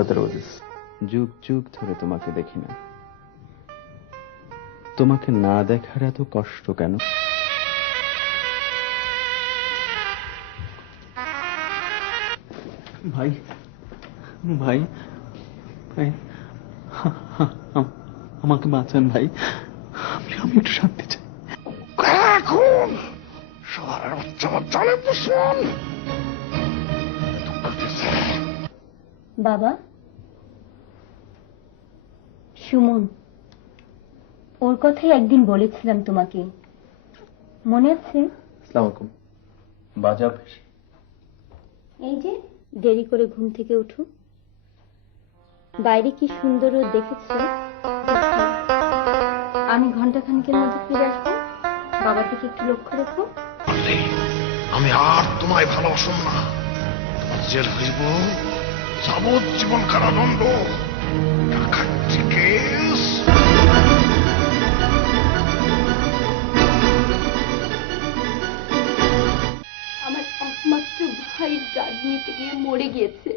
For the roses. যুগ যুগ ধরে তোমাকে দেখি না, তোমাকে না দেখার এত কষ্ট কেন? ভাই ভাই ভাই, আমাকে বাঁচান ভাই, আমি একটু শান্তি চাই। এখন শহরের উচ্চবাদ চলে বুঝুন। বাবা, সুমন, ওর কথাই একদিন বলেছিলাম তোমাকে, মনে আছে? আসসালামু আলাইকুম। বাজাব এই যে দেরি করে ঘুম থেকে উঠো, বাইরে কি সুন্দর রোদ দেখেছো? আমি ঘন্টাখানেকের মধ্যে ফিরে আসবো, বাবার দিকে একটু লক্ষ্য রেখো। আমি আর তোমায় ভালোবাসুম না, তোমার জেল হইব যাবজ্জীবন কারাদণ্ড, ডাকাতি কেস। আমার একমাত্র ভাই গাড়িতে গিয়ে মরে গিয়েছে।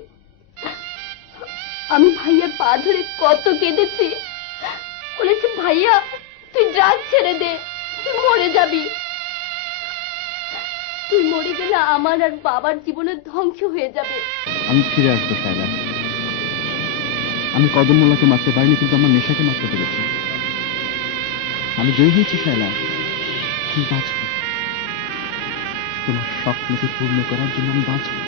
আমি ভাইয়ার পা ধরে কত কেঁদেছি, বলেছি ভাইয়া তুই ড্রাগ ছেড়ে দে, তুই মরে যাবি, তুই মরে গেলে আমার আর বাবার জীবনের ধ্বংস হয়ে যাবে। আমি ফিরে আসবো শায়লা। আমি কদম মোল্লাকে মারতে পারিনি, কিন্তু আমার নেশাকে মারতে পেরেছি। আমি জয়ী হয়েছি শায়লা। তুমি বাঁচবো, তোমার স্বপ্নকে পূর্ণ করার জন্য আমি বাঁচবো।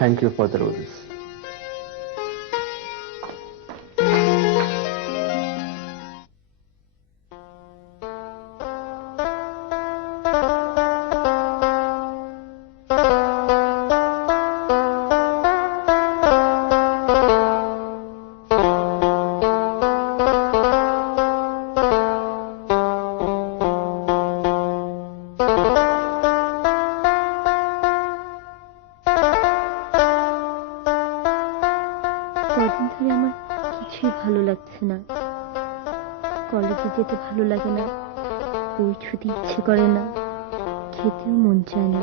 Thank you for the roses. কদিন ধরে আমার কিছুই ভালো লাগছে না, কলেজে যেতে ভালো লাগে না, বই ছুটি ইচ্ছে করে না, খেতেও মন চায় না,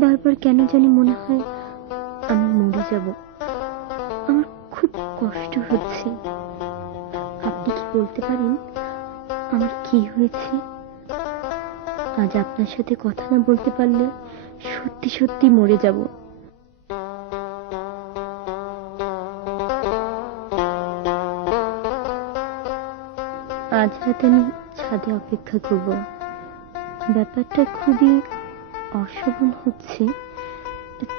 বারবার কেন জানি মনে হয় আমি মরে যাব। আমার খুব কষ্ট হচ্ছে। আপনি কি বলতে পারেন আমার কি হয়েছে? আজ আপনার সাথে কথা না বলতে পারলে সত্যি সত্যি মরে যাব। আজ রাতে আমি ছাদে অপেক্ষা করব। ব্যাপারটা খুবই অশোভন হচ্ছে,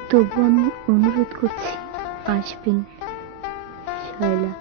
তবু আমি অনুরোধ করছি আসবেন শায়লা।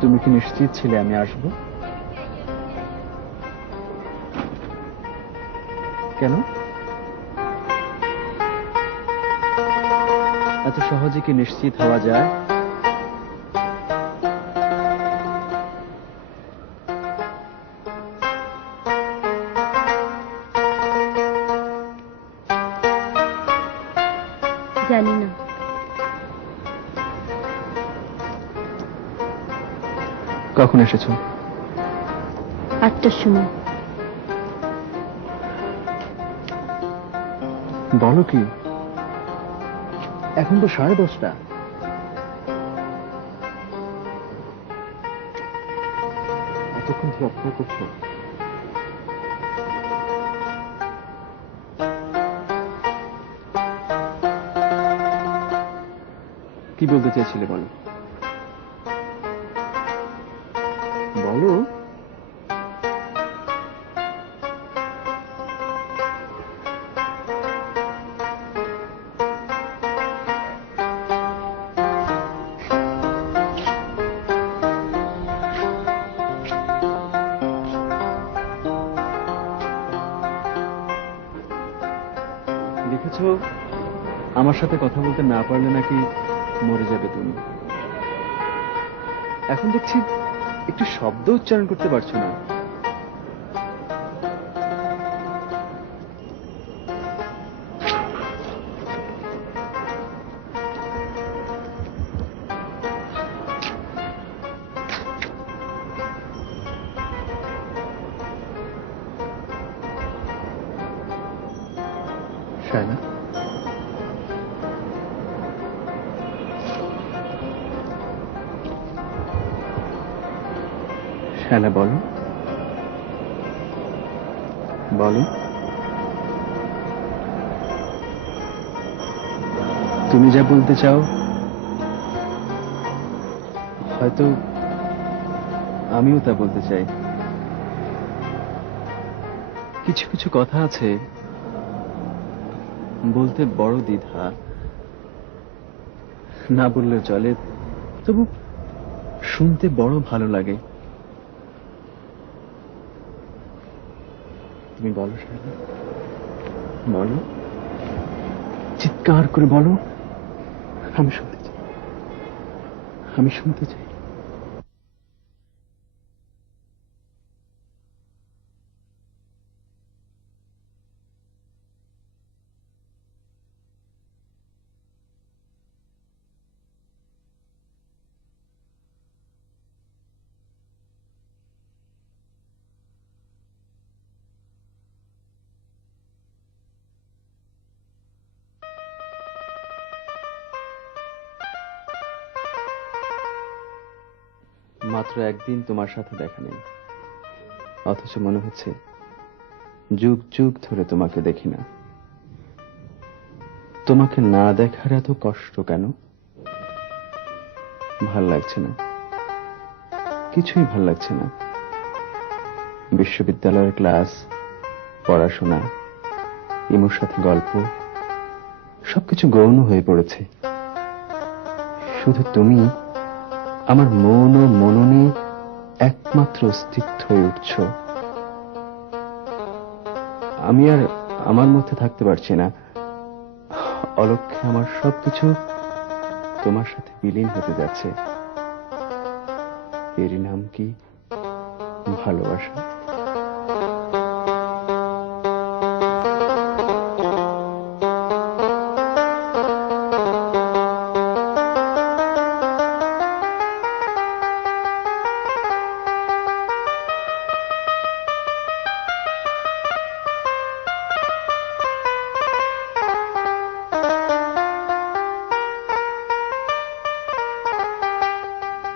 তুমি কি নিশ্চিত ছিলে আমি আসব? কেন? এত সহজে কি নিশ্চিত হওয়া যায়? জানি না। কখন এসেছো? 8টার সময়। বলো কি, এখন তো 10:30। এতক্ষণ ধরে অপেক্ষা করছো? কি বলতে চেয়েছিলে বলো? বলো। দেখেছো, আমার সাথে কথা বলতে না পারলে নাকি মরে যাবে তুমি। এখন দেখছি একটু শব্দ উচ্চারণ করতে পারছো না। শায়লা, শায়লা বলো, বলো। তুমি যা বলতে চাও হয়তো আমিও তা বলতে চাই। কিছু কিছু কথা আছে বলতে বড় দ্বিধা, না বললেও চলে, তবু শুনতে বড় ভালো লাগে। তুমি বলো শায়লা, বলো, চিৎকার করে বলো। আমি শুনতে চাই, আমি শুনতে চাই। মাত্র একদিন তোমার সাথে দেখা নেই, অথচ মনে হচ্ছে যুগ যুগ ধরে তোমাকে দেখি না। তোমাকে না দেখার এত কষ্ট কেন? ভাল লাগছে না, কিছুই ভাল লাগছে না। বিশ্ববিদ্যালয়ের ক্লাস, পড়াশোনা, ইমুর সাথে গল্প, সবকিছু গৌণ হয়ে পড়েছে। শুধু তুমি আমার মন ও মননে একমাত্র অস্তিত্ব হয়ে উঠছ। আমি আর আমার মধ্যে থাকতে পারছি না। অলক্ষ্যে আমার সবকিছু তোমার সাথে বিলীন হতে যাচ্ছে। এর নাম কি ভালোবাসা?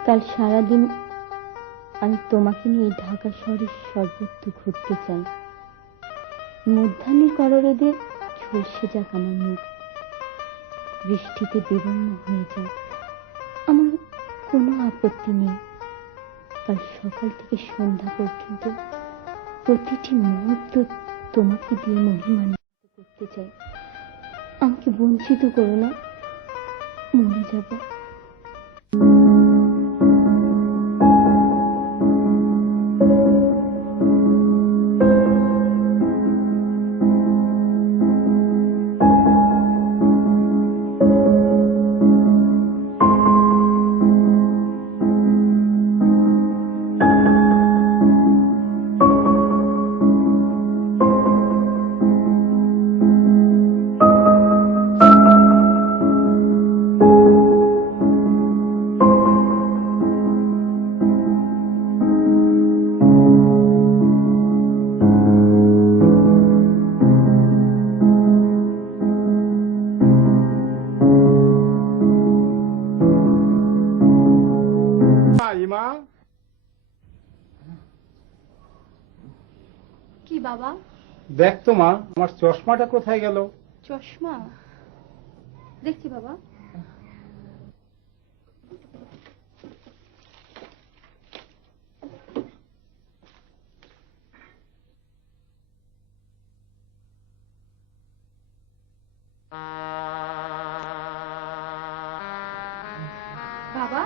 কাল সারাদিন আমি তোমাকে নিয়ে ঢাকা শহরের সর্বত্র ঘুরতে চাই। মধ্যাহ্নের কররোদে ঝলসে যাক আমার মুখ, বৃষ্টিতে বিবর্ণ হয়ে যাক, আমার কোনো আপত্তি নেই। কাল সকাল থেকে সন্ধ্যা পর্যন্ত প্রতিটি মুহূর্ত তোমাকে দিয়ে মহিমান্বিত করতে চাই। আমাকে বঞ্চিত করো না, মরে যাব। মাইমা, কি বাবা? দেখ তো মা, আমার চশমাটা কোথায় গেল? চশমা দেখছি বাবা। বাবা,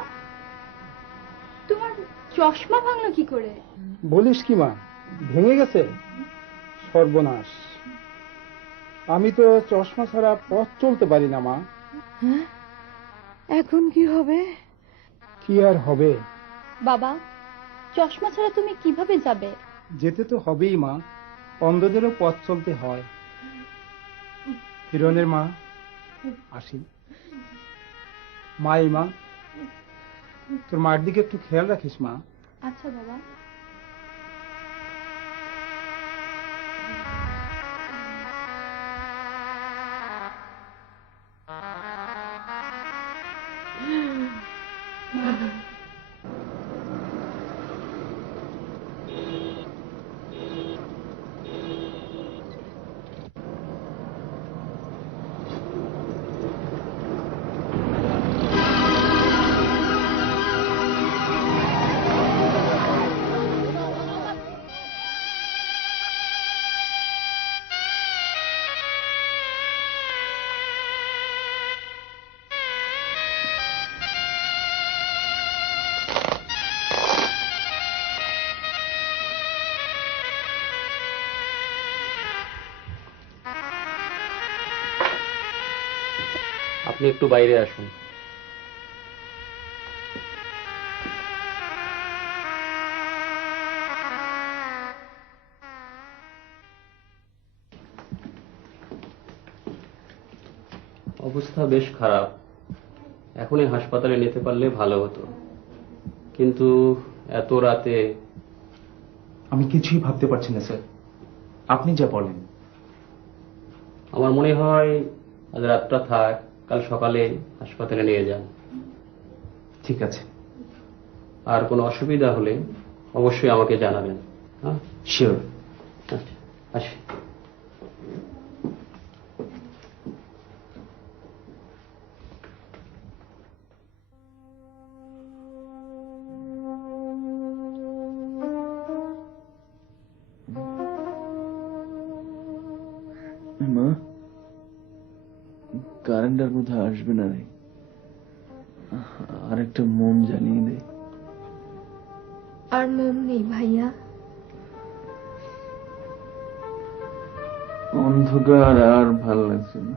তোমার চশমা ভাঙলো কি করে? বলিস কি মা, ভেঙে গেছে? সর্বনাশ, আমি তো চশমা ছাড়া পথ চলতে পারি না মা। এখন কি হবে? কি আর হবে, বাবা, চশমা ছাড়া তুমি কিভাবে যাবে? যেতে তো হবেই মা, অন্ধদেরও পথ চলতে হয়। হিরণের মা, আসি। মাইমা, তোর মার দিকে একটু খেয়াল রাখিস মা। আচ্ছা বাবা। আপনি একটু বাইরে আসুন। অবস্থা বেশ খারাপ, এখনই হাসপাতালে নিতে পারলে ভালো হতো, কিন্তু এত রাতে। আমি কিছুই ভাবতে পারছি না স্যার, আপনি যা বলেন। আমার মনে হয় আজ রাতটা থাক, কাল সকালে হাসপাতালে নিয়ে যান। ঠিক আছে। আর কোনো অসুবিধা হলে অবশ্যই আমাকে জানাবেন। হ্যাঁ, শিওর। আচ্ছা, আসি। মা, কারেন্ট আর বোধহয় আসবে না রে, আর একটা মোম জ্বালিয়ে দে। আর মোম নেই ভাইয়া। অন্ধকার আর ভাল লাগছে না।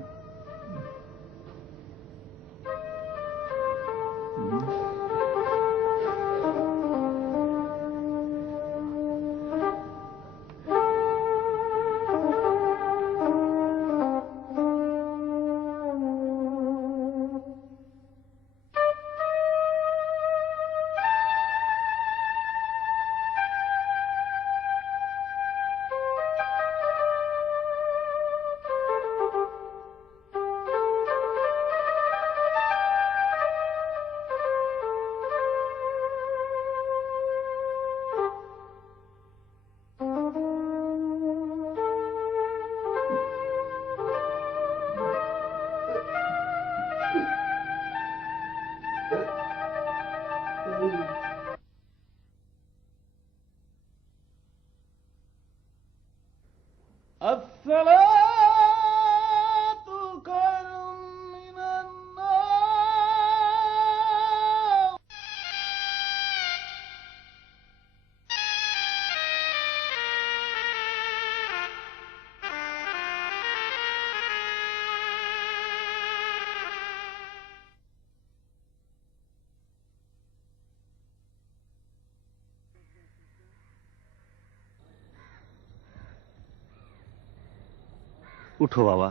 উঠো বাবা,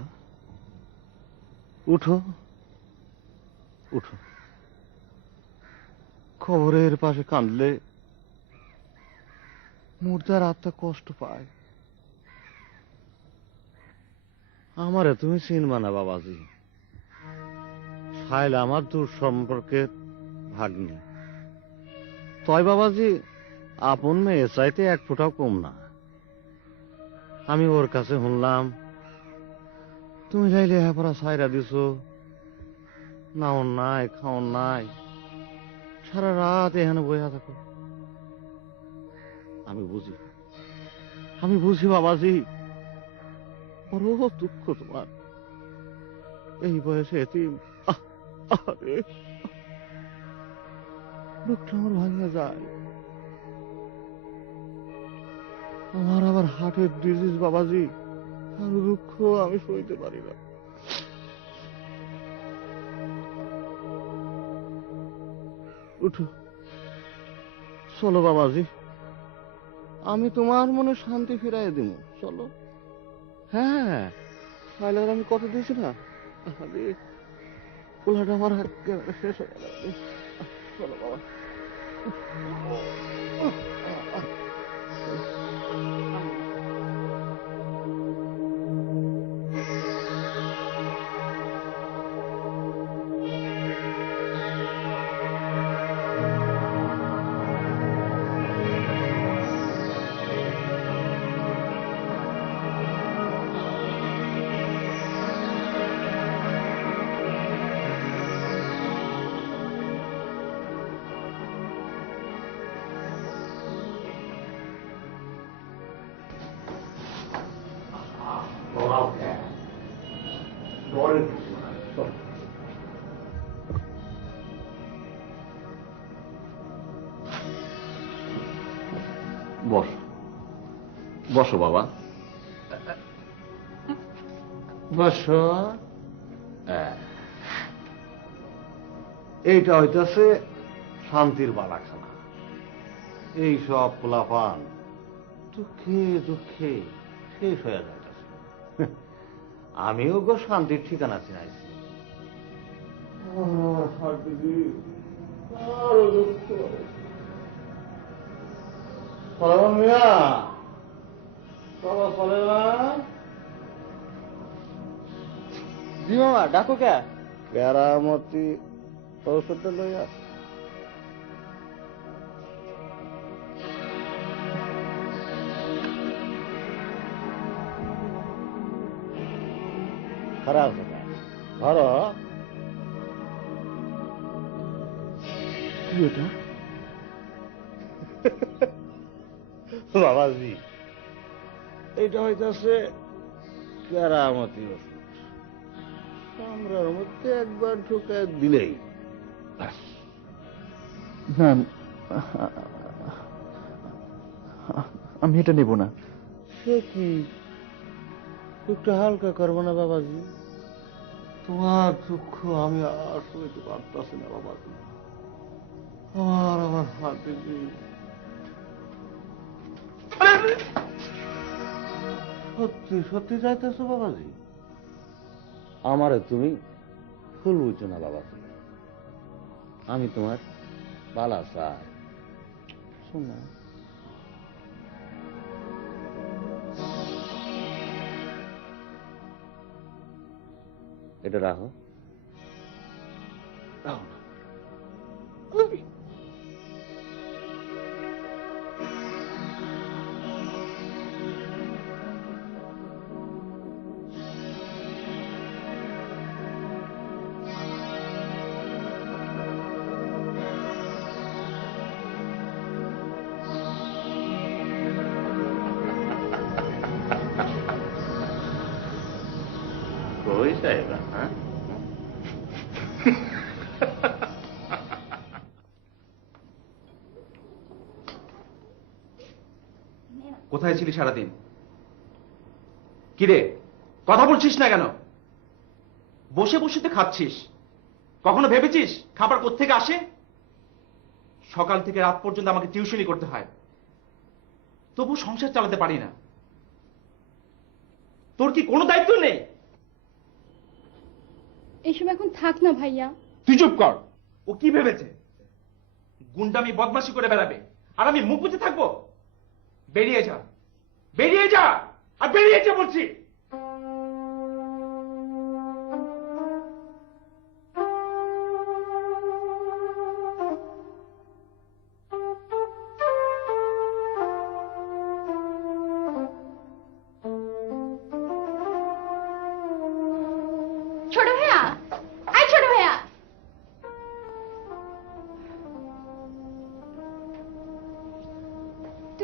উঠো উঠো। খবরের পাশে কাঁদলে মুর্দার আত্মা কষ্ট পায়। আমারে তুমি চিনবা না বাবাজি, শাইল আমার দূর সম্পর্কের ভাগ্নি। তয় বাবাজি আপন মেয়ে চাইতে এক ফোঁটাও কম না। আমি ওর কাছে শুনলাম তুমি যাইলে হ্যাঁ সাইরা দিছো, নাও নাই খাওন নাই, সারা রাত এখানে বইয়া থাকো। আমি বুঝি বাবাজি, বড় দুঃখ তোমার এই বয়সে এতিম। আরে বুকটা আমার ভাঙিয়া যায়। আমার আবার হার্টের ডিজিজ বাবাজি, আর দুঃখ আমি সইতে পারি না। উঠো, চলো বাবাজি, আমি তোমার মনে শান্তি ফিরাই দিব। চলো। হ্যাঁ, ফাইলার আমি কত দিয়েছি না, আরে পোলাটা আমার একেবারে শেষ হয়ে গেল। চলো বাবা। বস, বসো বাবা, বসো। এইটা হইতেছে শান্তির বালাখানা। এই সব পোলাপান দুঃখে দুঃখে শেষ হয়ে যাইতেছে। আমিও গো শান্তির ঠিকানা চিনাইছি। মিয়া বাবা চলে না। জি মামা, ডাকো কে? কেরামতি ঔষধটা লইয়া। খারাপ ধরো। কি এটা? বাবাজি, এইটা হইতেছে কেরামতি ওষুধ। কামরার মধ্যে একবার ঢুকে দিলেই না, আমি এটা নেব না। সে কি একটু হালকা করবো না বাবাজি? তোমার দুঃখ আমি আর সইতে পারতাছি না বাবাজি। আমার হাত দিদি সত্যি সত্যি চাইতেছো বাবাজি? আমারে তুমি ফুল বুঝছো না বাবাজি, আমি তোমার বালা চাই। শোনা, এটা রাখো। রাখো না। কই সাহেবা, হ্যাঁ? কোথায় ছিলি সারাদিন? কিরে, কথা বলছিস না কেন? বসে বসে তো খাচ্ছিস, কখনো ভেবেছিস খাবার কোত্থেকে আসে? সকাল থেকে রাত পর্যন্ত আমাকে টিউশনি করতে হয়, তবু সংসার চালাতে পারি না। তোর কি কোনো দায়িত্ব নেই? এসব এখন থাক না ভাইয়া। তুই চুপ কর। ও কি ভেবেছে গুন্ডামি বদমাশি করে বেড়াবে আর আমি মুখ বুজে থাকবো? বেরিয়ে যা, বেরিয়ে যা, আর বেরিয়ে যা বলছি।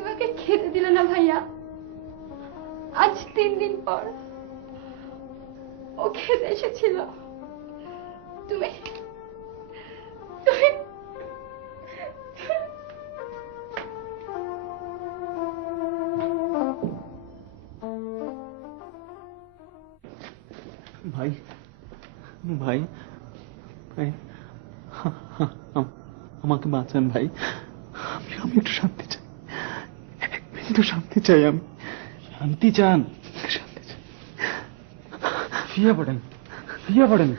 তুমি ওকে খেতে দিলে না ভাইয়া। আজ 3 দিন পর ও খেতে এসেছিল, তুমি তুমি ভাই ভাই ভাই, আমাকে বাঁচান ভাই। আমি একটু শান্তি চাই, এক মিনিট শান্তি চাই। আমি শান্তি চান? শান্তি চাই। শুয়ে পড়েন, শুয়ে পড়েন।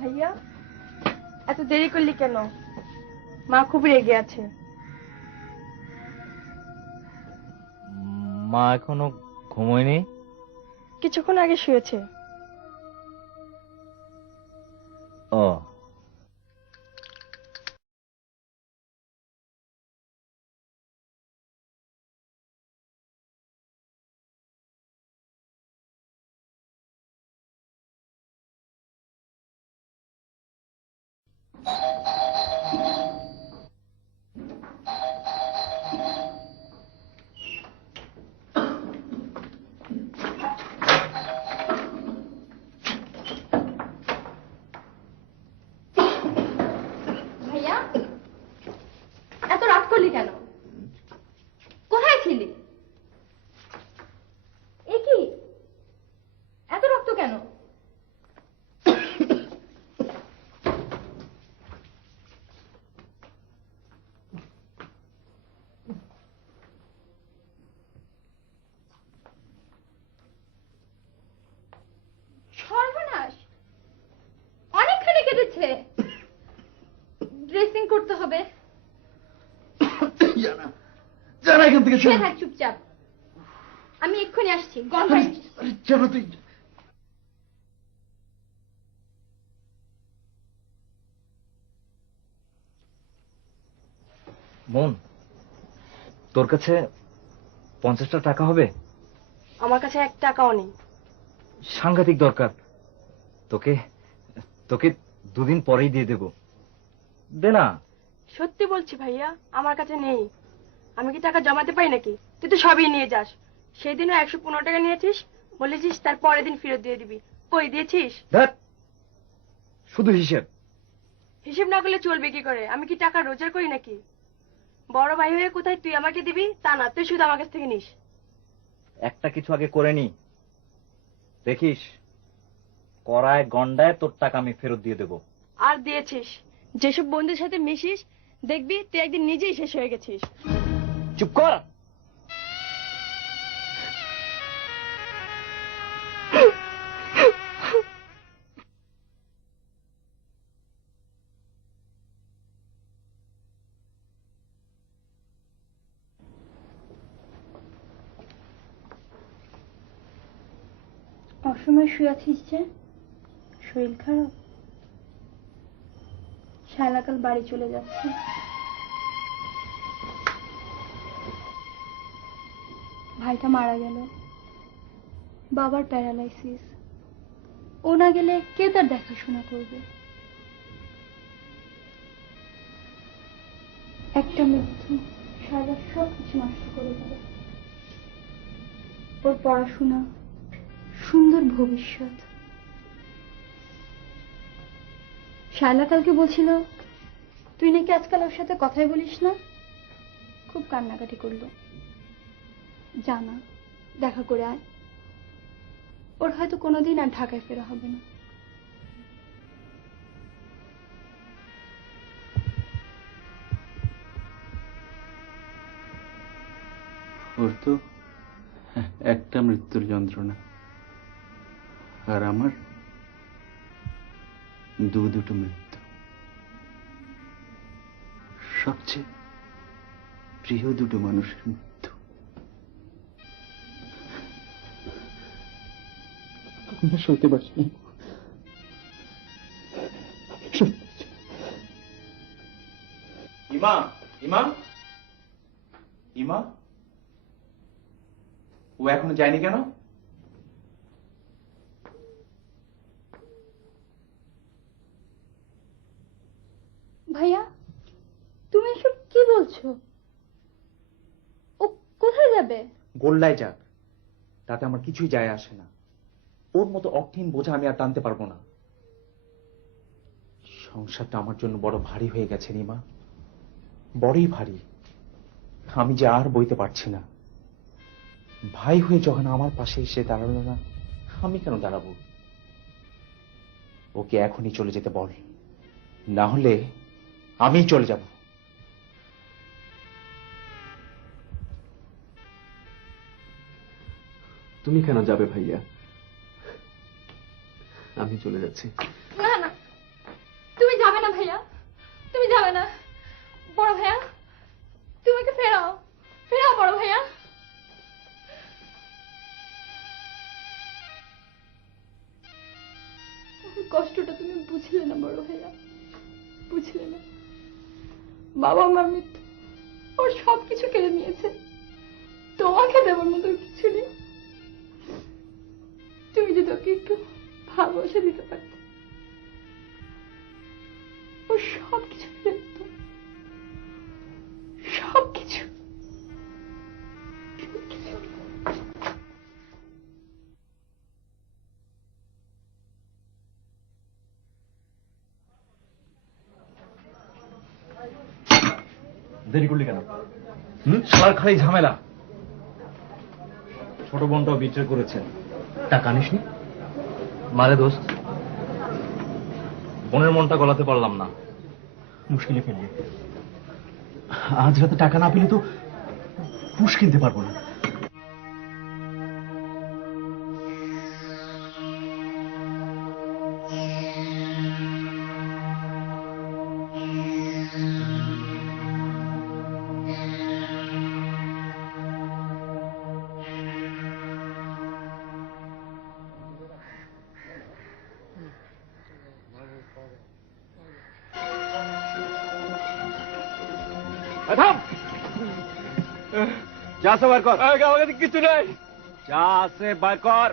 ভাইয়া, এত দেরি করলি কেন? মা খুব রেগে আছে। মা এখনো ঘুমোয়নি? কিছুক্ষণ আগে শুয়েছে। ও, ভাইয়া, এত রাত করলি কেন? কোথায় ছিলি? এ কি, এত রক্ত কেন? সর্বনাশ, অনেকখানি কেটেছে। ড্রেসিং করতে হবে। জানা এখান থেকে শুয়ে থাক চুপচাপ, আমি এক্ষুনি আসছি। গন্ধ চলো তুই। মন, তোর কাছে 50টা টাকা হবে? আমার কাছে 1 টাকাও নেই। সাংঘাতিক দরকার। তোকে তোকে 2 দিন পরেই দিয়ে দেব। দে না। সত্যি বলছি ভাইয়া, আমার কাছে নেই। আমি কি টাকা জমাতে পাই নাকি? তুই তো সবই নিয়ে যাস। সেই দিনও 115 টাকা নিয়েছিস, বলেছিস তার পরের দিন ফেরত দিয়ে দিবি। কই দিয়েছিস? ধ্যাৎ, শুধু হিসেব। হিসেব না করলে চলবে কি করে? আমি কি টাকা রোজগার করি নাকি? বড় ভাই হয়ে কোথায় তুই আমাকে দিবি তা না, তুই শুধু আমার কাছ থেকে নিস। একটা কিছু আগে করে নি, দেখিস কড়ায় গন্ডায় তোর টাকা আমি ফেরত দিয়ে দেব। আর দিয়েছিস। যেসব বন্ধুদের সাথে মিশিস দেখবি তুই একদিন নিজেই শেষ হয়ে গেছিস। চুপ কর। অসময় শুয়ে আছিস যে? শরীর খারাপ? শায়লাকাল বাড়ি চলে যাচ্ছে। ভাইটা মারা গেল, বাবার প্যারালাইসিস। ও না গেলে কে তার দেখাশোনা করবে? একটা মৃত্যু শায়লার সব কিছু নষ্ট করে দিল। ওর পড়াশোনা, সুন্দর ভবিষ্যৎ। শায়লা কালকে বলছিল তুই নাকি আজকাল ওর সাথে কথাই বলিস না, খুব কান্নাকাটি করলো। জানা দেখা করে আয়, ওর হয়তো কোনোদিন আর ঢাকায় ফেরা হবে না। ওর তো একটা মৃত্যুর যন্ত্রণা, আর আমার দুটো মৃত্যু। সবচেয়ে প্রিয় দুটো মানুষের মৃত্যু। আমি সত্যি পারছি না। ইমা, ইমা, ইমা, ও এখনো যায়নি কেন? ভাইয়া, তুমি এসব কি বলছো? ও কোথায় যাবে? গোল্লায় যাক, তাতে আমার কিছুই যায় আসে না। ওর মতো অর্থহীন বোঝা আমি আর টানতে পারবো না। সংসারটা আমার জন্য বড় ভারী হয়ে গেছে রিমা, বড়ই ভারী। আমি যে আর বইতে পারছি না। ভাই হয়ে যখন আমার পাশে এসে দাঁড়ালো না, আমি কেন দাঁড়াবো? ওকে এখনই চলে যেতে বল, না হলে আমি চলে যাব। তুমি কেন যাবে ভাইয়া? আমি চলে যাচ্ছি। না না, তুমি যাবে না ভাইয়া, তুমি যাবে না। বড় ভাইয়া, তুমি ওকে ফেরাও, ফেরাও বড় ভাইয়া। কষ্টটা তুমি বুঝলে না বড় ভাইয়া, বুঝলে না। বাবা মার মৃত্যু ওর সবকিছু কেড়ে নিয়েছে, তোমাকে দেওয়ার মতো কিছু নেই। তুমি যদি ওকে একটু ভালোবাসা দিতে পারতে, ও সবকিছু ফেলে দিত, সবকিছু। দেরি করলি কেন? শালার খালি ঝামেলা। ছোট বোনটাও বিট্রে করেছে, টাকা আনিসনি? মারে দোস্ত, বোনের মনটা গলাতে পারলাম না, মুশকিলে ফেললি। আজ রাতে টাকা না পেলে তো পুষ কিনতে পারবো না। যা আছে বার কর। আমার কাছে কিছু নাই। যা আছে বার কর।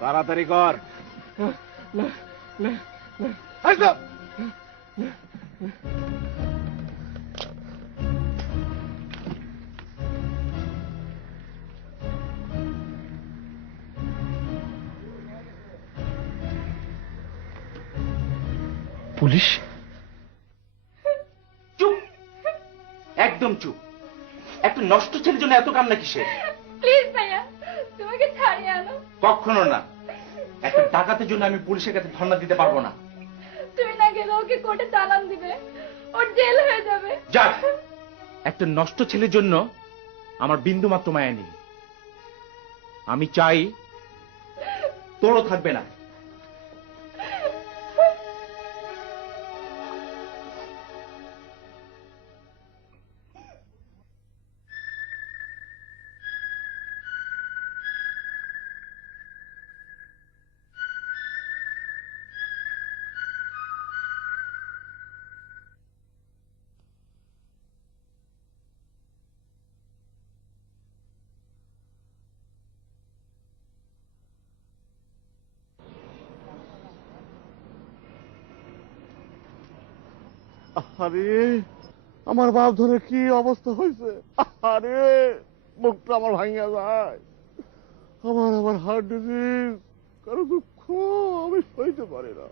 তাড়াতাড়ি কর। পুলিশ? চুপ, একদম চুপ। একটা নষ্ট ছেলের জন্য এত কান্না কিসের? প্লিজ ভাইয়া, তোমাকে ছাড়িয়ে আনো। কখনো না। একটা ডাকাতের জন্য আমি পুলিশের কাছে ধর্ণা দিতে পারবো না। তুমি না গেলে ওকে কোর্টে চালান দিবে, ওর জেল হয়ে যাবে। যাক, একটা নষ্ট ছেলের জন্য আমার বিন্দু মাত্র মায়া নেই। আমি চাই তোরও থাকবে না। আরে আমার বাপ ধরে কি অবস্থা হয়েছে! আরে মুখটা আমার ভাঙিয়া যায়। আমার হার্ট ডিজিজ, কারো দুঃখ আমি সইতে পারি না।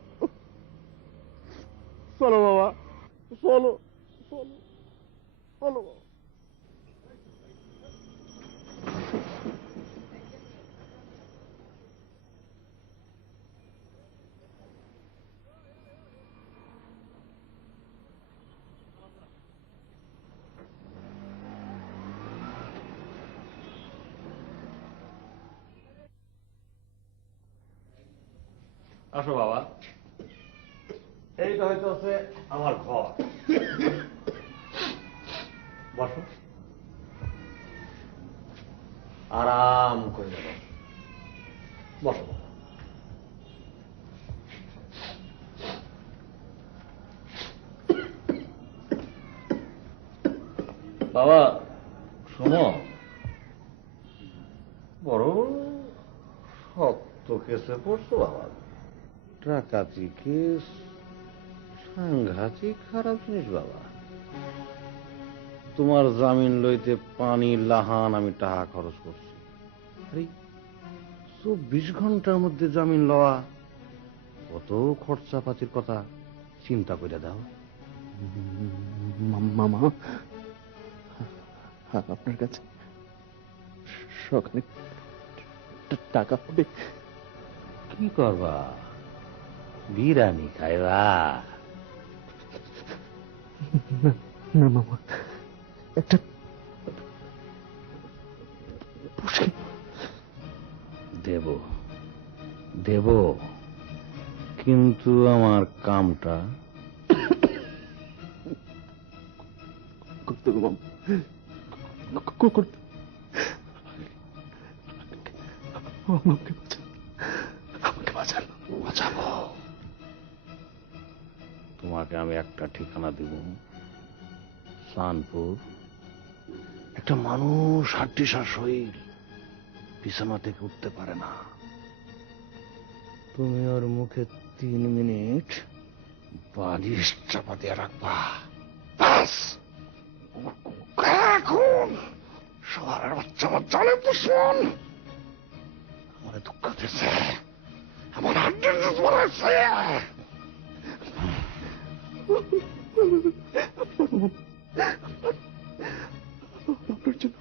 চলো বাবা, চলো চলো চলো বাবা। আসো বাবা। এইটা হয়তো আছে আমার ঘর। বসো, আরাম করে বসো। বসো। বাবা শোনো, বড় শক্ত কেসে পড়ছো বাবা। ডাকাতি কেস সাংঘাতিক খারাপ জিনিস বাবা। তোমার জামিন লইতে পানি লাহান আমি টাকা খরচ করছি। আরে 24 ঘন্টার মধ্যে জামিন লওয়া, কত খরচাপাতির কথা চিন্তা করে দাও। মামা, আপনার কাছে সকালে টাকা হবে? কি করবা? বিরিয়ানি খাইবা? না মামা, একটা দেব দেব, কিন্তু আমার কামটা করতে হবে মামা, করতে। আমাকে বাঁচান, আমাকে বাঁচান। বাঁচাবো। তোমাকে আমি একটা ঠিকানা দিব, সানপুর। একটা মানুষ হাড্ডিসার শরীর, বিছানা থেকে উঠতে পারে না। তুমি ওর মুখে 3 মিনিট বালিশ চাপা দিয়ে রাখবা, ব্যাস। এখন শহরের বাচ্চা আমার জানে দুশ্মন, আমার দুঃখ দিয়েছে, আমার হাড্ডির বানাইছে। আপনার জন্য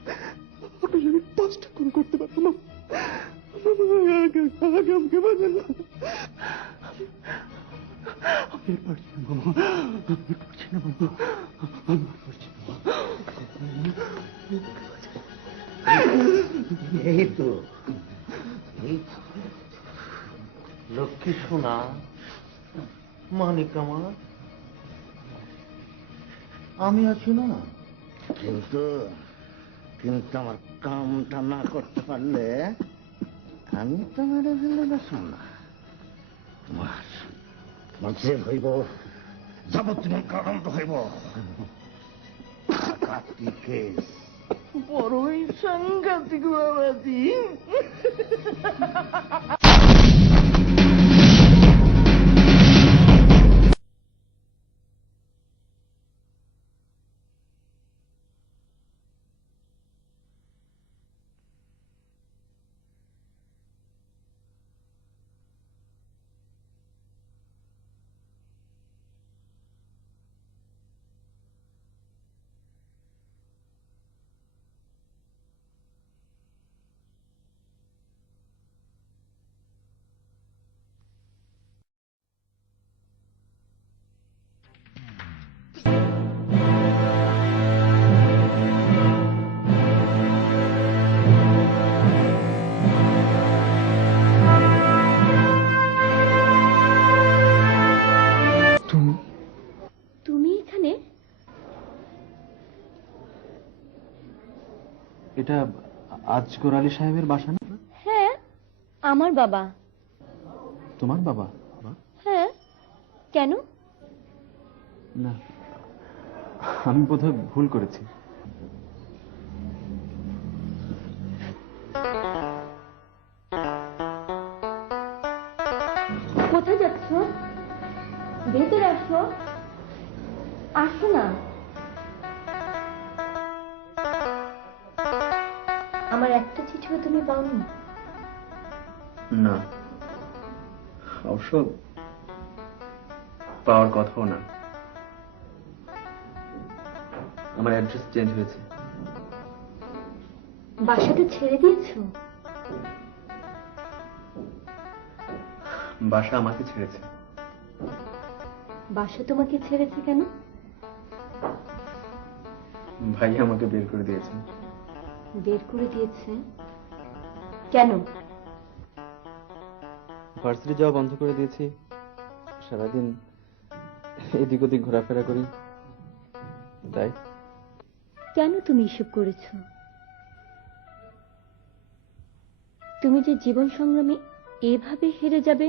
আমি 5টা খুন করতে পারবো না। আগে আমাকে বাঁচান। আমি পারছি না মামা, আমি পারছি না মামা, আমি পারছি না। এই তো লক্ষ্মী সোনা, মানিক আমার, আমি আছি না। কিন্তু কিন্তু আমার কামটা না করতে পারলে আমি তো মেরে ফেলে বেসম না। তোমার জেল হইব, যাবতীয় কারাদণ্ড হইব। ডাকাতি কেস বড়ই সাংঘাতিক বাবাজি। তুমি এখানে? এটা আজগর আলী সাহেবের বাসা না? হ্যাঁ, আমার বাবা। তোমার বাবা? হ্যাঁ, কেন? না, আমি বোধহয় ভুল করেছি। কোথায় যাচ্ছ? ভেতরে আসো, আসো না। আমার একটা চিঠিও তুমি পাওনি? না, অবশ্য পাওয়ার কথাও না। আমার অ্যাড্রেস চেঞ্জ হয়েছে। বাসাটা ছেড়ে দিয়েছো? বাসা আমাকে ছেড়েছে। বাসা তোমাকে ছেড়েছে কেন? ভাই আমাকে বের করে দিয়েছে। বের করে দিয়েছে কেন? ভার্সিটি যাওয়া বন্ধ করে দিয়েছি, সারাদিন এদিক ওদিক ঘোরাফেরা করি, তাই। কেন তুমি এসব করেছো? তুমি যে জীবন সংগ্রামে এভাবে হেরে যাবে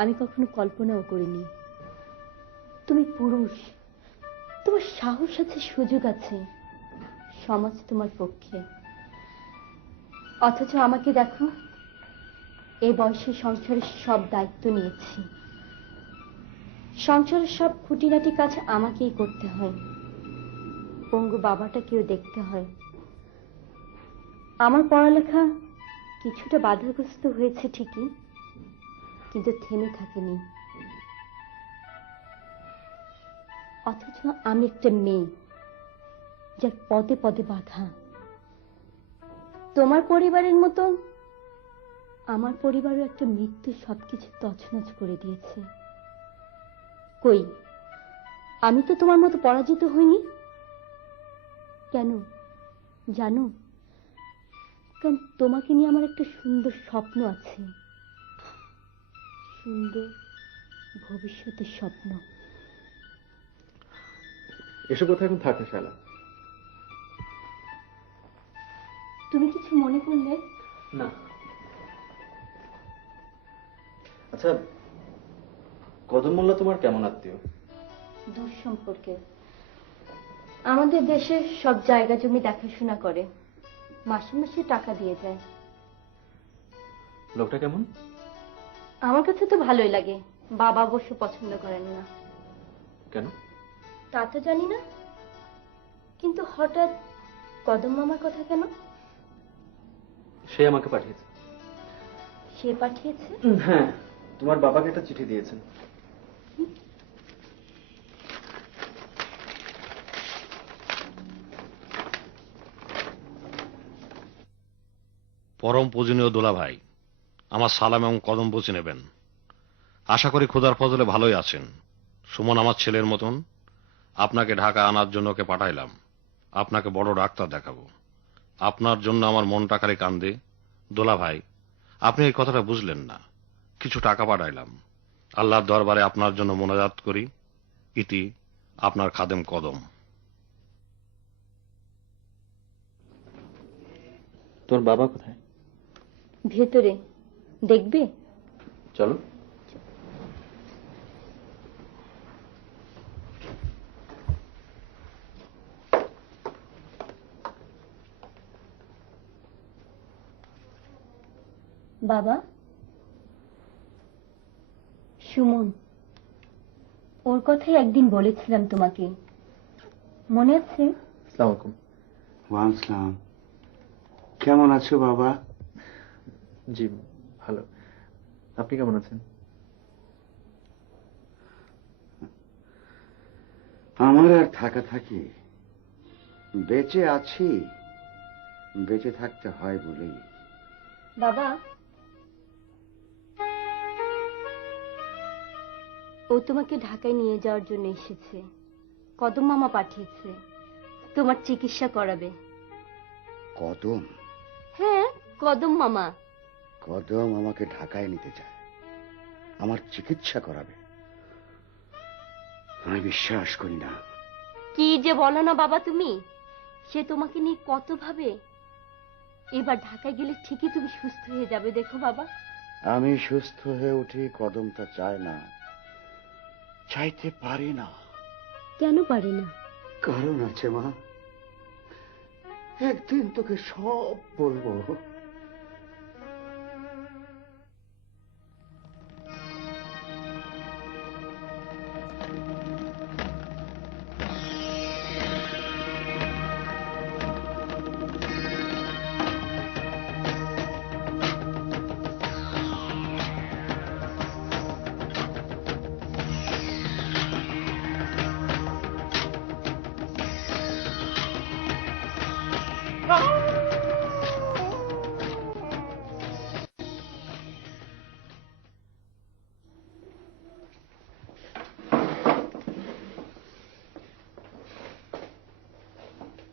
আমি কখনো কল্পনাও করিনি। তুমি পুরুষ, তোমার সাহস আছে, সুযোগ আছে, সমাজ তোমার পক্ষে। অথচ আমাকে দেখো, এই বয়সে সংসারের সব দায়িত্ব নিয়েছি। সংসারের সব খুঁটিনাটি কাজ আমাকেই করতে হয়। পঙ্গু বাবাটাকেও দেখতে হয়। আমার পড়ালেখা কিছুটা বাধাগ্রস্ত হয়েছে ঠিকই, কিন্তু থেমে থাকেনি। অথচ আমি একটা মেয়ে, যার পদে পদে বাধা। তোমার পরিবারের মতো আমার পরিবারও একটা মৃত্যু সবকিছু তছনছ করে দিয়েছে। কই, আমি তো তোমার মতো পরাজিত হইনি। কেন জানো? কারণ তোমাকে নিয়ে আমার একটা সুন্দর স্বপ্ন আছে, সুন্দর ভবিষ্যতের স্বপ্ন। এসব কথা এখন থাকে শালা। তুমি কিছু মনে করলে? না। আচ্ছা, কদম মোল্লা তোমার কেমন আত্মীয়? দূর সম্পর্কে। আমাদের দেশে সব জায়গা জমি দেখাশোনা করে, মাসে মাসে টাকা দিয়ে যায়। লোকটা কেমন? আমার কাছে তো ভালোই লাগে। বাবা অবশ্য পছন্দ করেন না। কেন? তা তো জানি না, কিন্তু হঠাৎ কদম মামার কথা কেন? সে আমাকে পাঠিয়েছে। সে পাঠিয়েছে? হ্যাঁ, তোমার বাবাকে একটা চিঠি দিয়েছেন। পরম পূজনীয় দোলা ভাই, আমার সালাম এবং কদম বুঝে নেবেন। আশা করি খোদার ফজলে ভালোই আছেন। সুমন আমার ছেলের মতন। আপনাকে ঢাকা আনার জন্য ওকে পাঠাইলাম। আপনাকে বড় ডাক্তার দেখাবো। আপনার জন্য আমার মনটা খালি কান্দে। দোলা ভাই, আপনি এই কথাটা বুঝলেন না। কিছু টাকা পাঠাইলাম। আল্লাহর দরবারে আপনার জন্য মোনাজাত করি। ইতি আপনার খাদেম কদম। তোর বাবা কোথায়? ভেতরে, দেখবে? চলো। বাবা, সুমন, ওর কথাই একদিন বলেছিলাম তোমাকে, মনে আছে? আসসালামু আলাইকুম। ওয়ালাইকুম আসসালাম। কেমন আছো বাবা? জি ভালো, আপনি কেমন আছেন? আমার আর থাকা থাকি, বেঁচে আছি, বেঁচে থাকতে হয় বলেই। বাবা, ও তোমাকে ঢাকায় নিয়ে যাওয়ার জন্য এসেছে। কদম মামা পাঠিয়েছে, তোমার চিকিৎসা করাবে। কদম? হ্যাঁ, কদম মামা। কদম আমাকে ঢাকায় নিতে চায়, আমার চিকিৎসা করাবে? আমি বিশ্বাস করি না। কি যে বলো না বাবা তুমি, সে তোমাকে নিয়ে কত ভাবে। এবার ঢাকায় গেলে ঠিকই তুমি সুস্থ হয়ে যাবে, দেখো বাবা। আমি সুস্থ হয়ে উঠি, কদম তা চায় না, চাইতে পারি না। কেন পারে না? কারণ আছে মা, একদিন তোকে সব বলবো।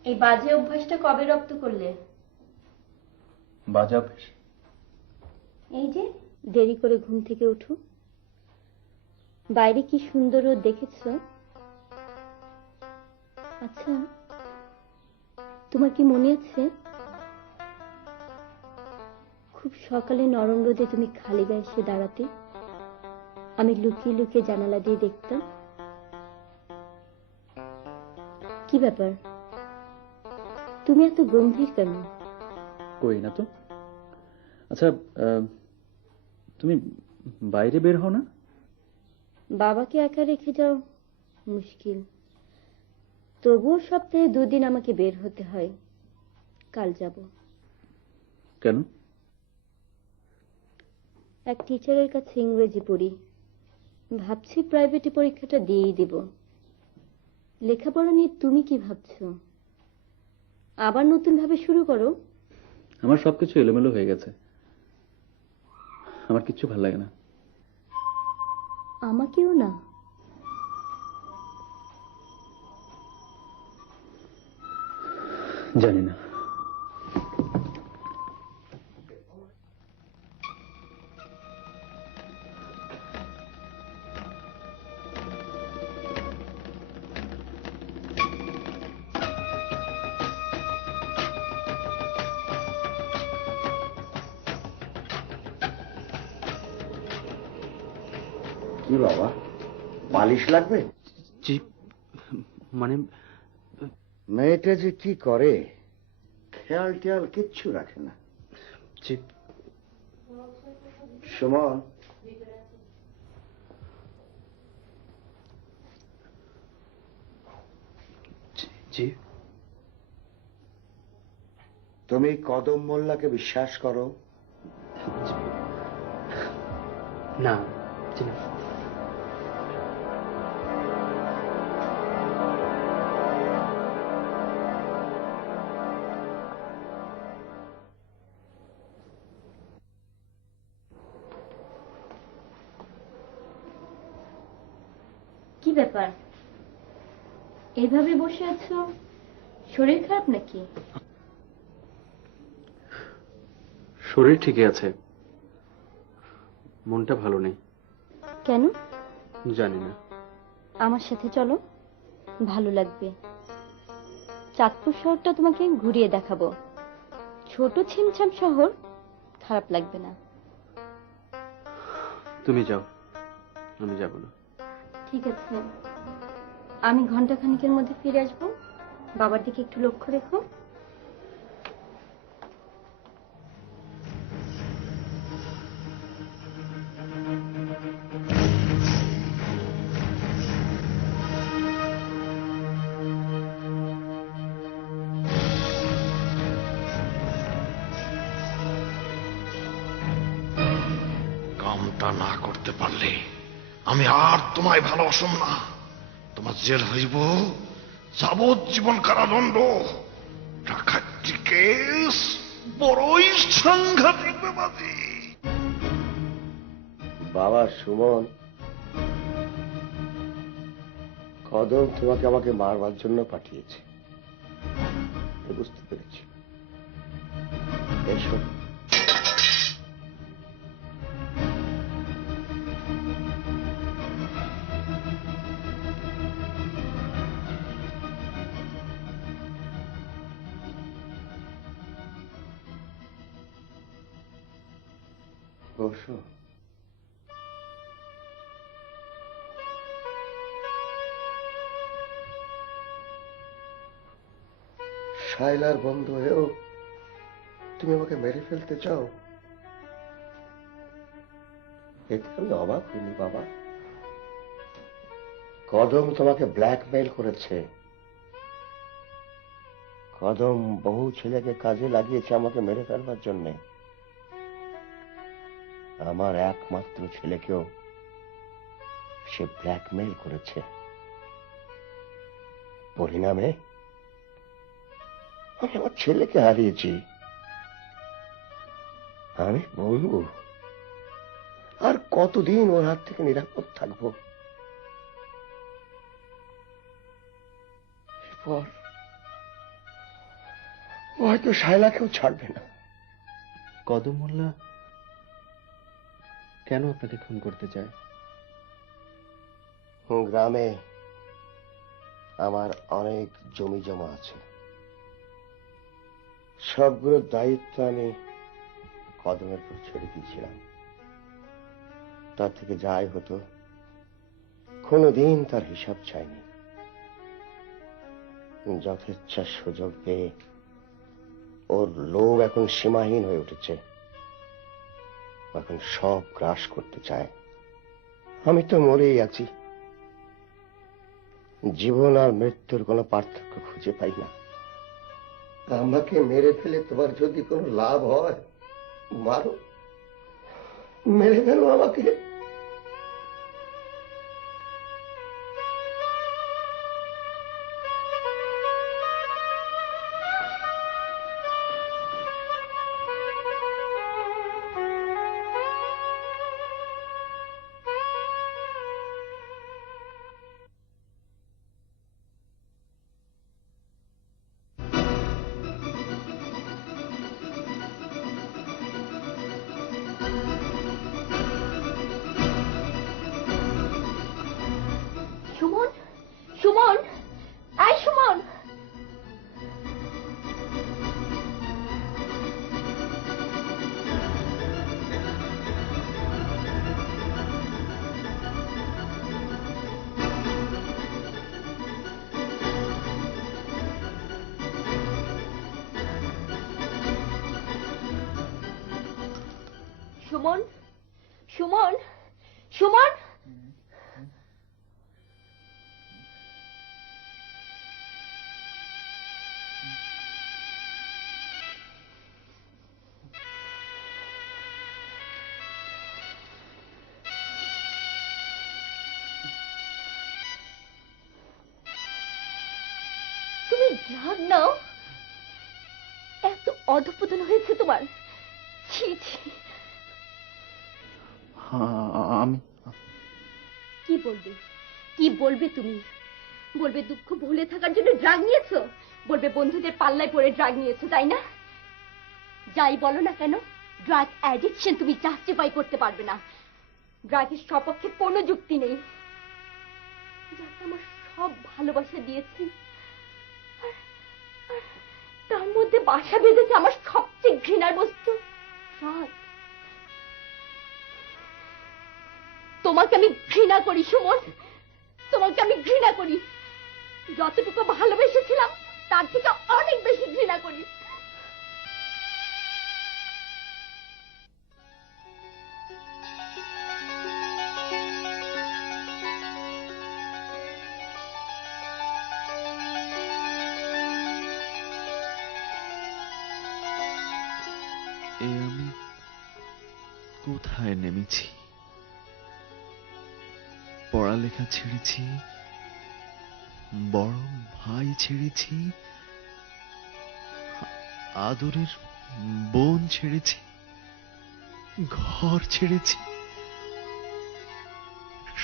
এই বাজে অভ্যাসটা কবে রপ্ত করলে? বাজে অভ্যাস? এই যে দেরি করে ঘুম থেকে উঠো, বাইরে কি সুন্দর রোদ দেখেছো? আচ্ছা, তোমার কি মনে আছে খুব সকালে নরম রোদে তুমি খালি গায়ে এসে দাঁড়াতে, আমি লুকিয়ে লুকিয়ে জানালা দিয়ে দেখতাম? কি ব্যাপার, তুমি এত গম্ভীর কেন? কই না তো। আচ্ছা, তুমি বাইরে বের হও না? বাবাকে একা রেখে যাও মুশকিল, তবুও সপ্তাহে 2 দিন আমাকে বের হতে হয়। কাল যাব। কেন? এক টিচারের কাছে ইংরেজি পড়ি, ভাবছি প্রাইভেটে পরীক্ষাটা দিয়েই দেব। লেখাপড়া নিয়ে তুমি কি ভাবছো? আবার নতুন ভাবে শুরু করো? আমার সবকিছু এলোমেলো হয়ে গেছে, আমার কিচ্ছু ভালো লাগে না। আমাকেও না। জানি না। কি বাবা, বালিশ লাগবে? জি, মানে মেয়েটা যে কি করে, খেয়াল টেয়াল কিচ্ছু রাখে না। জি। সুমন, জি। তুমি কদম মোল্লাকে বিশ্বাস করো? না, জি না। কি ব্যাপার, এইভাবে বসে আছো? শরীর খারাপ নাকি? শরীর ঠিকই আছে, মনটা ভালো নেই। কেন? জানি না। আমার সাথে চলো, ভালো লাগবে। চাঁদপুর শহরটা তোমাকে ঘুরিয়ে দেখাবো। ছোট ছিমছাম শহর, খারাপ লাগবে না। তুমি যাও, আমি যাব না। ঠিক আছে, আমি ঘন্টাখানিকের মধ্যে ফিরে আসবো। বাবার দিকে একটু লক্ষ্য রেখো। কামটা না করতে পারলে আমি আর তোমায় ভালোবাসুম না। তোমার জেল হইব যাবজ্জীবন কারাদণ্ড। ডাকাতি কেস বড়ই সাংঘাতিক ব্যাপারী। বাবা সুমন, কদম তোমাকে আমাকে মারবার জন্য পাঠিয়েছে, বুঝতে পেরেছি। এসো। বসো। শাইলার বন্ধু হয়েও তুমি আমাকে মেরে ফেলতে চাও? এতে আমি অবাক হইনি বাবা। কদম তোমাকে ব্ল্যাকমেইল করেছে। কদম বহু ছেলেকে কাজে লাগিয়েছে আমাকে মেরে ফেলবার জন্যে। আমার একমাত্র ছেলেকেও সে ব্ল্যাকমেইল করেছে। পরিণামে আমি আমার ছেলেকে হারিয়েছি। আমি বলবো আর কতদিন ওর হাত থেকে নিরাপদ থাকবো? এরপর হয়তো শায়লাকেও ছাড়বে না। কদম মোল্লা কেন আপনাকে খুন করতে চায়? গ্রামে আমার অনেক জমি জমা আছে, সবগুলোর দায়িত্ব আমি কদমের উপর ছেড়ে দিয়েছিলাম। তার থেকে যাই হতো, কোনোদিন তার হিসাব চাইনি। যথেচ্ছা সুযোগ পেয়ে ওর লোভ এখন সীমাহীন হয়ে উঠেছে, এখন সব গ্রাস করতে চায়। আমি তো মরেই আছি, জীবন আর মৃত্যুর কোনো পার্থক্য খুঁজে পাই না। আমাকে মেরে ফেলে তোমার যদি কোনো লাভ হয়, মারো, মেরে ফেলো আমাকে। সুমন, সুমন, আয় সুমন। সুমন, সুমন, সুমন। তুমি ড্রাগ নাও? এত অধঃপতন হয়েছে তোমার? ছি ছি। আমি কি বলবে, কি বলবে তুমি? বলবে দুঃখ ভুলে থাকার জন্য ড্রাগ নিয়েছো, বলবে বন্ধুদের পাল্লায় পড়ে ড্রাগ নিয়েছো, তাই না? যাই বলো না কেন, ড্রাগ অ্যাডিকশন তুমি জাস্টিফাই করতে পারবে না। ড্রাগের সপক্ষে কোনো যুক্তি নেই। যাকে আমার সব ভালোবাসা দিয়েছি, আর তার মধ্যে বাসা বেঁধেছে আমার সবচেয়ে ঘৃণার বস্তু ড্রাগ। তোমাকে আমি ঘৃণা করি সুমন, তোমাকে আমি ঘৃণা করি। যতটুকু ভালোবেসেছিলাম তার থেকে অনেক বেশি ঘৃণা করি। আমি কোথায় নেমেছি? পড়ালেখা ছেড়েছি, বড় ভাই ছেড়েছি, আদরের বোন ছেড়েছি, ঘর ছেড়েছি,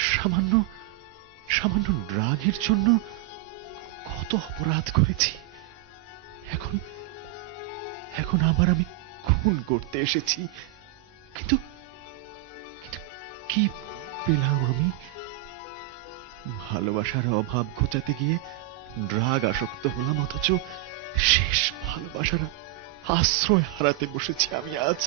সামান্য সামান্য ড্রাগের জন্য কত অপরাধ করেছি। এখন এখন আবার আমি খুন করতে এসেছি। কিন্তু কিন্তু কি পেলাম আমি? ভালোবাসার অভাব ঘোচাতে গিয়ে ড্রাগ আসক্ত হলাম, অথচ শেষ ভালোবাসার আশ্রয় হারাতে বসেছি আমি আজ।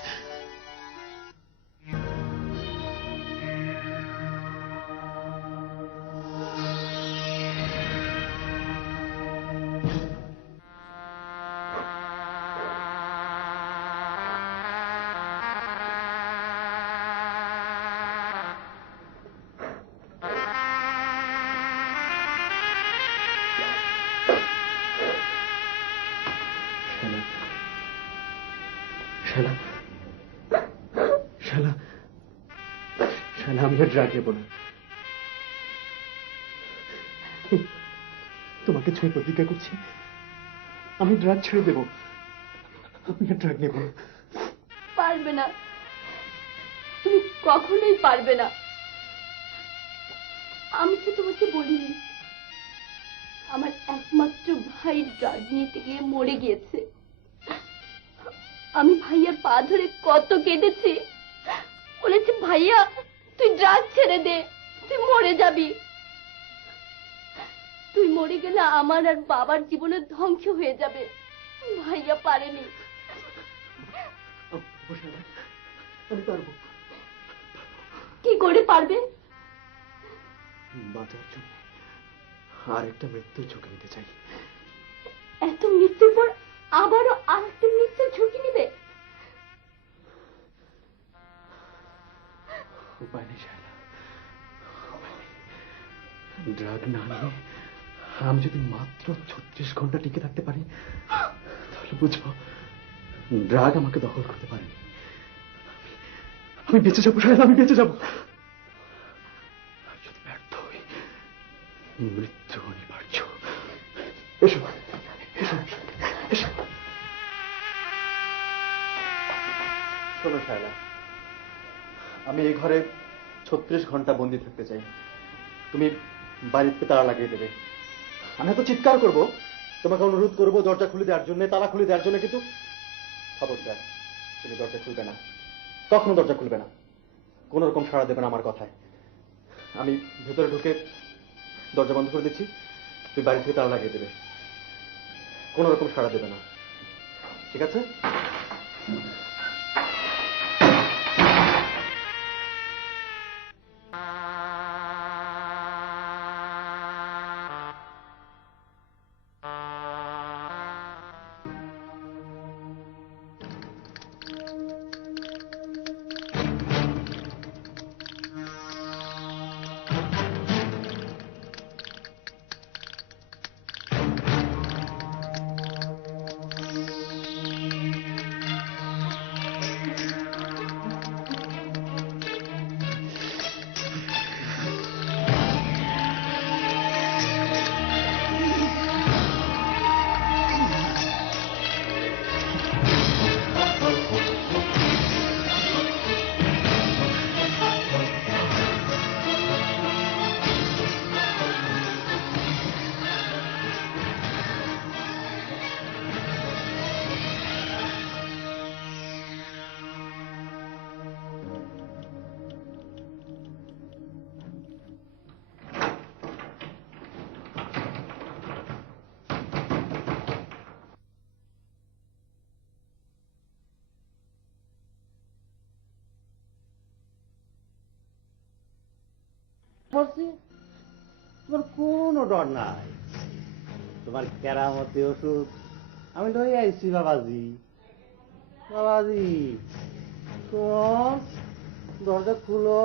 শালা, শালা, শালা, আমি আর ড্রাগ নেব না। তোমাকে ছুঁয়ে প্রতিজ্ঞা করছি, আমি ড্রাগ ছেড়ে দেব। আমি আর ড্রাগ নেব না। পারবে না, তুমি কখনোই পারবে না। আমি তো তোমাকে বলিনি আমার একমাত্র ভাই ড্রাগ নিতে গিয়ে মরে গিয়েছে। আমি ভাইয়ার পা ধরে কত কেঁদেছি, বলেছি ভাইয়া তুই ড্রাগ ছেড়ে দে, তুই মরে যাবি, তুই মরে গেলে আমার আর বাবার জীবনের ধ্বংস হয়ে যাবে। ভাইয়া পারেনি। আমি পারবো। কি করে পারবে? বাঁচার জন্য আরেকটা মৃত্যুর ঝুঁকি নিতে চাই। এত মৃত্যুর পর আবারও আরেকটা মৃত্যুর ঝুঁকি নিবে? উপায় নেই শায়লা, ড্রাগ না নিয়ে আমি যদি মাত্র 36 ঘন্টা টিকে থাকতে পারি তাহলে বুঝবো ড্রাগ আমাকে দখল করতে পারেনি। আমি বেঁচে যাবো শায়লা, আমি বেঁচে যাবো। আর যদি ব্যর্থ হই, মৃত্যু অনিবার্য। এসো এসো এসো। শোনো শায়লা, আমি এই ঘরে 36 ঘন্টা বন্দি থাকতে চাই। তুমি বাড়িতে তালা লাগিয়ে দেবে। আমি তো চিৎকার করবো, তোমাকে অনুরোধ করবো দরজা খুলে দেওয়ার জন্য, তালা খুলে দেওয়ার জন্য, কিন্তু খবরদার তুমি দরজা খুলবে না, কখনো দরজা খুলবে না, কোন রকম সাড়া দেবে না আমার কথায়। আমি ভেতরে ঢুকে দরজা বন্ধ করে দিচ্ছি, তুমি বাড়ি থেকে তালা লাগিয়ে দেবে, কোন রকম সাড়া দেবে না, ঠিক আছে? তোমার কোনো ডর নাই, তোমার কেরামতি ওষুধ আমি লই আইছি বাবাজি। বাবাজি শোন, দরজা খুলো।